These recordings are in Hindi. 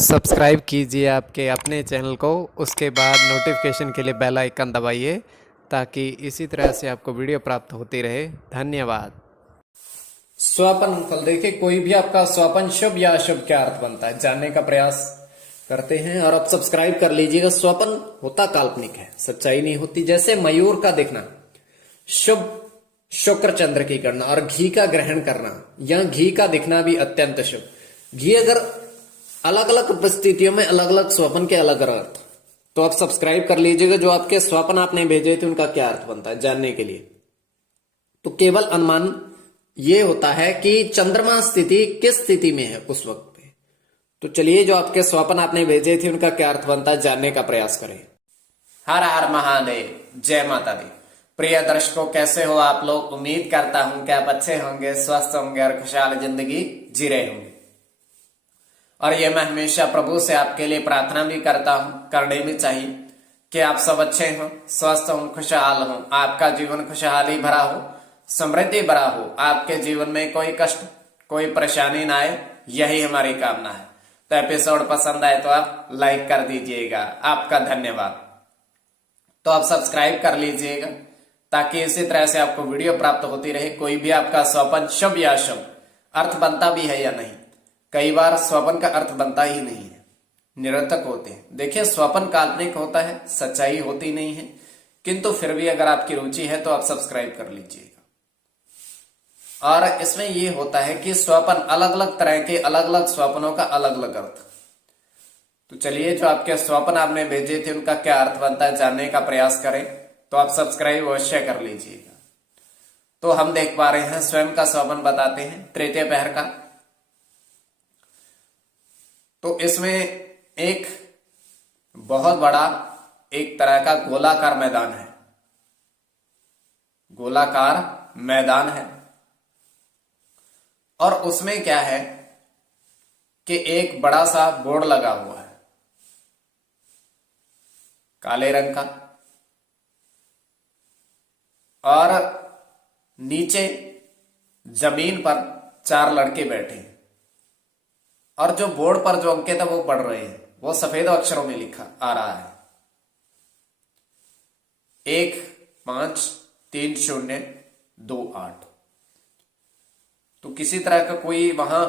सब्सक्राइब कीजिए आपके अपने चैनल को, उसके बाद नोटिफिकेशन के लिए बेल आइकन दबाइए ताकि इसी तरह से आपको वीडियो प्राप्त होती रहे। धन्यवाद। स्वपन फल देखिए, कोई भी आपका स्वपन शुभ या अशुभ क्या अर्थ बनता है जानने का प्रयास करते हैं। और आप सब्सक्राइब कर लीजिएगा। स्वपन होता काल्पनिक है, सच्चाई नहीं होती। जैसे मयूर का दिखना शुभ, शुक्र चंद्र की गणना, और घी का ग्रहण करना या घी का दिखना भी अत्यंत शुभ। घी अगर अलग अलग परिस्थितियों में अलग अलग स्वपन के अलग अर्थ, तो आप सब्सक्राइब कर लीजिएगा। जो आपके स्वपन आपने भेजे थे उनका क्या अर्थ बनता है जानने के लिए, तो केवल अनुमान ये होता है कि चंद्रमा स्थिति किस स्थिति में है उस वक्त पे। तो चलिए, जो आपके स्वपन आपने भेजे थे उनका क्या अर्थ बनता है जानने का प्रयास करें। हर हर महादेव, जय माता दी। प्रिय दर्शकों, कैसे हो आप लोग? उम्मीद करता हूं कि आप अच्छे होंगे, स्वस्थ होंगे और खुशहाल जिंदगी जी रहे होंगे। और ये मैं हमेशा प्रभु से आपके लिए प्रार्थना भी करता हूं, करनी भी चाहिए, कि आप सब अच्छे हों, स्वस्थ हों, खुशहाल हों, आपका जीवन खुशहाली भरा हो, समृद्धि भरा हो, आपके जीवन में कोई कष्ट, कोई परेशानी ना आए, यही हमारी कामना है। तो एपिसोड पसंद आए तो आप लाइक कर दीजिएगा, आपका धन्यवाद। तो आप सब्सक्राइब कर लीजिएगा ताकि इसी तरह से आपको वीडियो प्राप्त होती रहे। कोई भी आपका स्वपन शुभ या अशुभ अर्थ बनता भी है या नहीं, कई बार स्वपन का अर्थ बनता ही नहीं है, निरर्थक होते हैं। देखिए, स्वपन काल्पनिक होता है, सच्चाई होती नहीं है, किंतु फिर भी अगर आपकी रुचि है तो आप सब्सक्राइब कर लीजिएगा। और इसमें ये होता है कि स्वपन अलग अलग तरह के, अलग अलग स्वप्नों का अलग अलग अर्थ। तो चलिए, जो आपके स्वप्न आपने भेजे थे उनका क्या अर्थ बनता है जानने का प्रयास करें। तो आप सब्सक्राइब अवश्य कर लीजिएगा। तो हम देख पा रहे हैं, स्वयं का स्वप्न बताते हैं तृतीय पहर का। तो इसमें एक बहुत बड़ा, एक तरह का गोलाकार मैदान है, गोलाकार मैदान है। और उसमें क्या है कि एक बड़ा सा बोर्ड लगा हुआ है काले रंग का, और नीचे जमीन पर 4 लड़के बैठे हैं। और जो बोर्ड पर जो अंकित है वो पढ़ रहे हैं, वो सफेद अक्षरों में लिखा आ रहा है 153028। तो किसी तरह का कोई वहां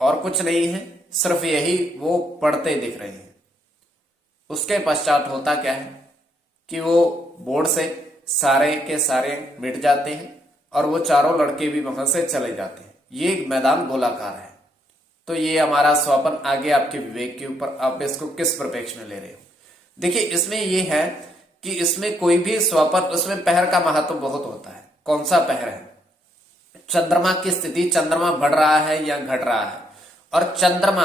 और कुछ नहीं है, सिर्फ यही वो पढ़ते दिख रहे हैं। उसके पश्चात होता क्या है कि वो बोर्ड से सारे के सारे मिट जाते हैं और वो चारों लड़के भी वहां से चले जाते हैं। ये मैदान गोलाकार है। तो ये हमारा स्वप्न आगे आपके विवेक के ऊपर, आप इसको किस परिप्रेक्ष्य में ले रहे हो। देखिए, इसमें ये है कि इसमें कोई भी स्वप्न, उसमें पहर का महत्व बहुत होता है। कौन सा पहर है? चंद्रमा की स्थिति, चंद्रमा बढ़ रहा है या घट रहा है, और चंद्रमा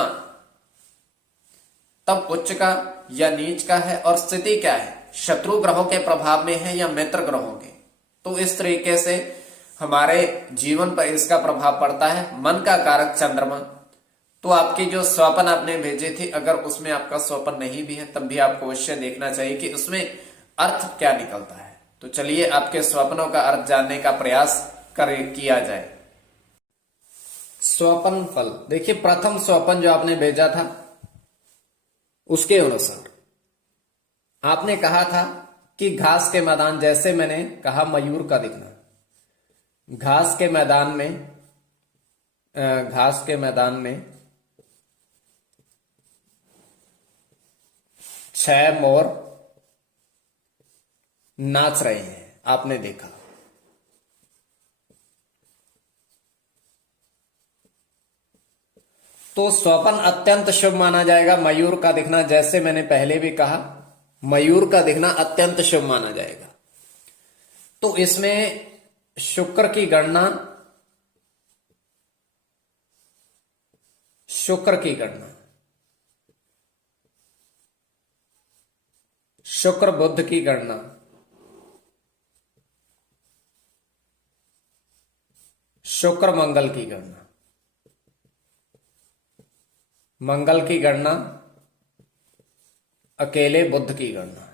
तब उच्च का या नीच का है, और स्थिति क्या है, शत्रु ग्रहों के प्रभाव में है या मित्र ग्रहों के। तो इस तरीके से हमारे जीवन पर इसका प्रभाव पड़ता है। मन का कारक चंद्रमा। तो आपके जो स्वप्न आपने भेजे थे, अगर उसमें आपका स्वप्न नहीं भी है तब भी आपको अवश्य देखना चाहिए कि उसमें अर्थ क्या निकलता है। तो चलिए, आपके स्वप्नों का अर्थ जानने का प्रयास किया जाए। स्वप्न फल देखिए, प्रथम स्वप्न जो आपने भेजा था उसके अनुसार आपने कहा था कि घास के मैदान, जैसे मैंने कहा मयूर का दिखना, घास के मैदान में 6 मोर नाच रहे हैं, आपने देखा। तो स्वप्न अत्यंत शुभ माना जाएगा। मयूर का दिखना, जैसे मैंने पहले भी कहा, मयूर का दिखना अत्यंत शुभ माना जाएगा। तो इसमें शुक्र की गणना, शुक्र बुध की गणना, शुक्र मंगल की गणना, मंगल की गणना, अकेले बुध की गणना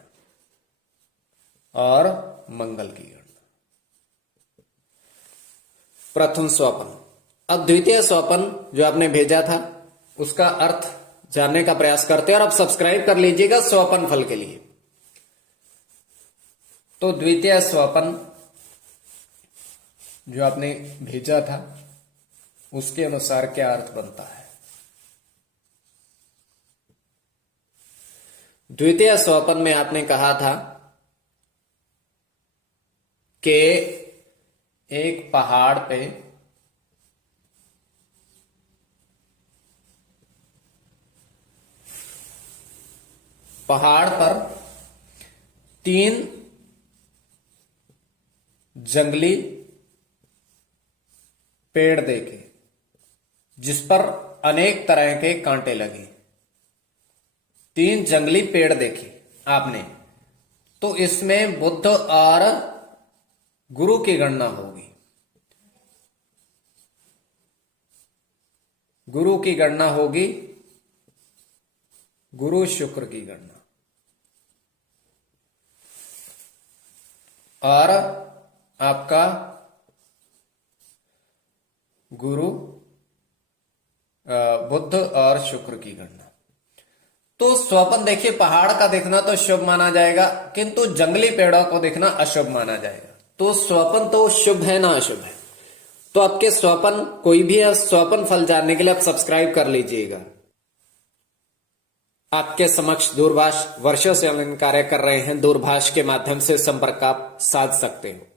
और मंगल की गणना। प्रथम स्वपन। अब द्वितीय स्वपन जो आपने भेजा था उसका अर्थ जानने का प्रयास करते हैं। और अब सब्सक्राइब कर लीजिएगा स्वपन फल के लिए। तो द्वितीय स्वपन जो आपने भेजा था उसके अनुसार क्या अर्थ बनता है। द्वितीय स्वपन में आपने कहा था कि एक पहाड़ पे तीन जंगली पेड़ देखे जिस पर अनेक तरह के कांटे लगे। तीन जंगली पेड़ देखे आपने, तो इसमें बुद्ध और गुरु की गणना होगी। गुरु की गणना होगी, गुरु शुक्र की गणना। और आपका गुरु बुध और शुक्र की गणना। तो स्वपन देखिए, पहाड़ का देखना तो शुभ माना जाएगा, किंतु जंगली पेड़ों को देखना अशुभ माना जाएगा। तो स्वपन तो शुभ है ना अशुभ है। तो आपके स्वपन कोई भी है, स्वपन फल जानने के लिए आप सब्सक्राइब कर लीजिएगा। आपके समक्ष दूरभाष वर्षों से ऑनलाइन कार्य कर रहे हैं। दूरभाष के माध्यम से संपर्क आप साध सकते हो।